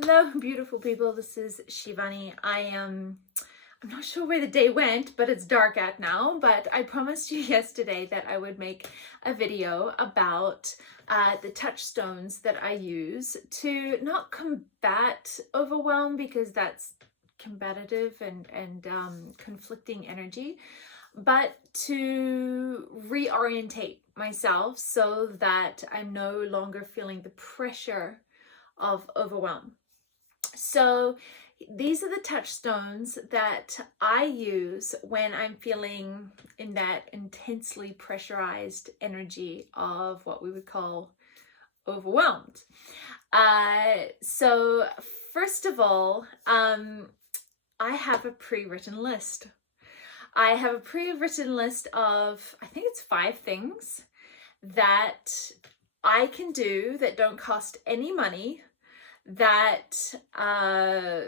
Hello, beautiful people. This is Shivani. I'm not sure where the day went, but it's dark out now. But I promised you yesterday that I would make a video about the touchstones that I use to not combat overwhelm, because that's combative and conflicting energy, but to reorientate myself so that I'm no longer feeling the pressure of overwhelm. So these are the touchstones that I use when I'm feeling in that intensely pressurized energy of what we would call overwhelmed. So first of all, I have a pre-written list. I have a pre-written list of, I think it's 5 things that I can do that don't cost any money, that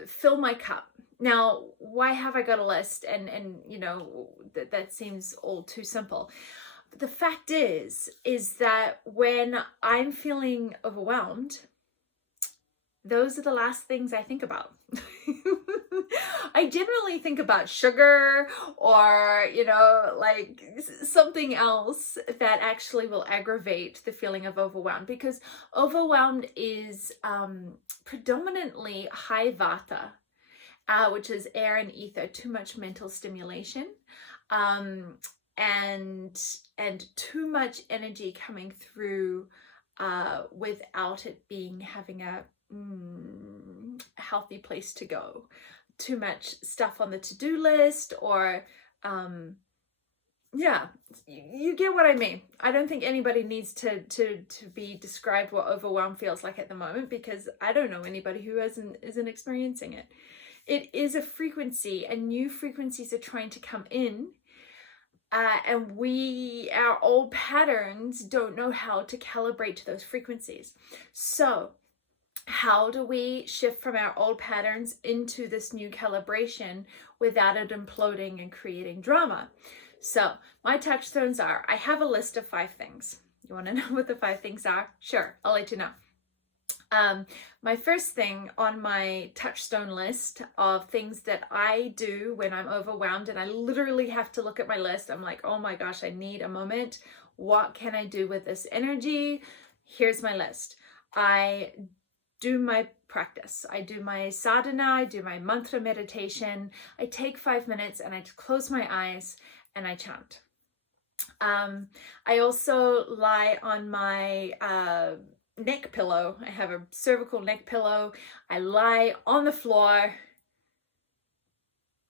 fill my cup. Now, why have I got a list? And you know, that seems all too simple. But the fact is that when I'm feeling overwhelmed, those are the last things I think about. I generally think about sugar or, you know, like something else that actually will aggravate the feeling of overwhelmed, because overwhelmed is predominantly high vata, which is air and ether, too much mental stimulation, and too much energy coming through without it having a healthy place to go. Too much stuff on the to-do list, or yeah, you get what I mean. I don't think anybody needs to be described what overwhelm feels like at the moment, because I don't know anybody who isn't experiencing it. It is a frequency, and new frequencies are trying to come in, and our old patterns don't know how to calibrate to those frequencies. So how do we shift from our old patterns into this new calibration without it imploding and creating drama? So my touchstones are, I have a list of 5 things. You want to know what the 5 things are? Sure, I'll let you know. My first thing on my touchstone list of things that I do when I'm overwhelmed, and I literally have to look at my list. I'm like, oh my gosh, I need a moment. What can I do with this energy? Here's my list. I do my practice. I do my sadhana, I do my mantra meditation. I take 5 minutes and I close my eyes and I chant. I also lie on my neck pillow. I have a cervical neck pillow. I lie on the floor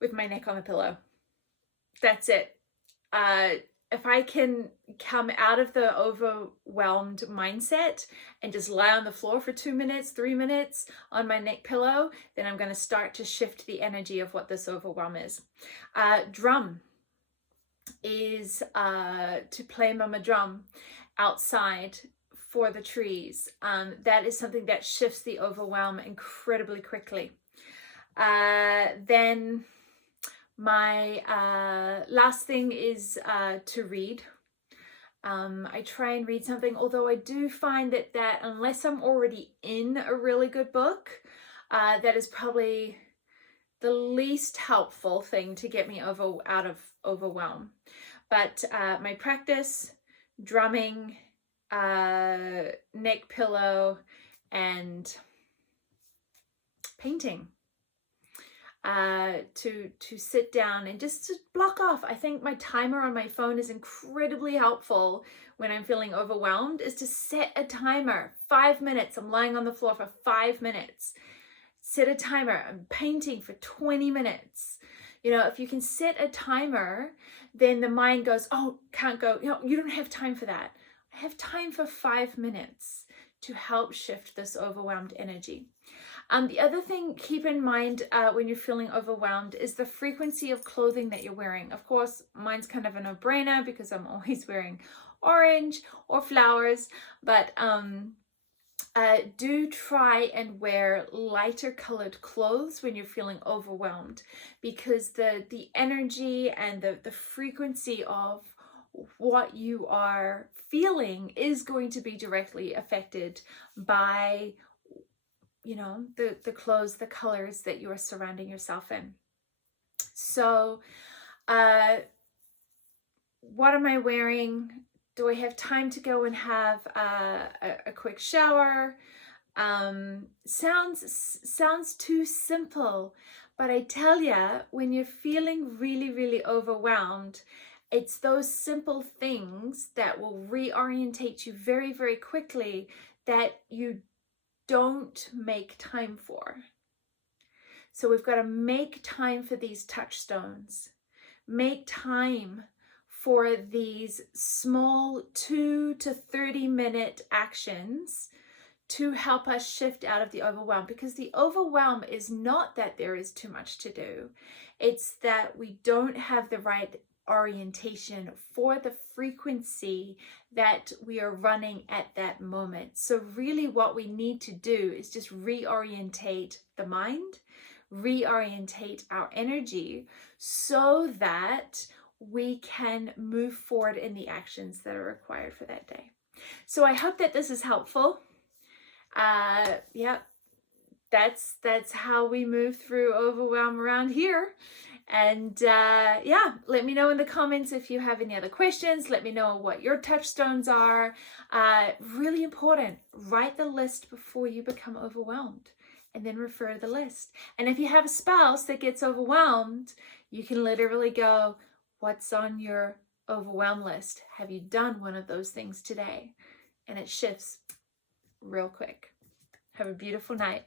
with my neck on the pillow. That's it. If I can come out of the overwhelmed mindset and just lie on the floor for 2 minutes, 3 minutes on my neck pillow, then I'm going to start to shift the energy of what this overwhelm is. Drum is to play mama drum outside for the trees. That is something that shifts the overwhelm incredibly quickly. Then my last thing is to read. I try and read something, although I do find that unless I'm already in a really good book, that is probably the least helpful thing to get me out of overwhelm. But my practice, drumming, neck pillow, and painting. To sit down and just to block off. I think my timer on my phone is incredibly helpful when I'm feeling overwhelmed, is to set a timer. 5 minutes. I'm lying on the floor for 5 minutes. Set a timer. I'm painting for 20 minutes. You know, if you can set a timer, then the mind goes, oh, can't go. You know, you don't have time for that. I have time for 5 minutes to help shift this overwhelmed energy. The other thing, keep in mind when you're feeling overwhelmed, is the frequency of clothing that you're wearing. Of course, mine's kind of a no-brainer because I'm always wearing orange or flowers, but do try and wear lighter colored clothes when you're feeling overwhelmed, because the energy and the frequency of what you are feeling is going to be directly affected by you know, the clothes, the colors that you are surrounding yourself in. So what am I wearing? Do I have time to go and have a quick shower? Sounds too simple, but I tell you, when you're feeling really, really overwhelmed, it's those simple things that will reorientate you very, very quickly that you don't make time for. So we've got to make time for these touchstones. Make time for these small 2 to 30-minute actions to help us shift out of the overwhelm, because the overwhelm is not that there is too much to do. It's that we don't have the right orientation for the frequency that we are running at that moment. So really what we need to do is just reorientate the mind, reorientate our energy so that we can move forward in the actions that are required for that day. So I hope that this is helpful. Yeah, that's how we move through overwhelm around here. And yeah, let me know in the comments if you have any other questions. Let me know what your touchstones are. Really important, write the list before you become overwhelmed, and then refer to the list. And if you have a spouse that gets overwhelmed, you can literally go, what's on your overwhelm list? Have you done one of those things today? And it shifts real quick. Have a beautiful night.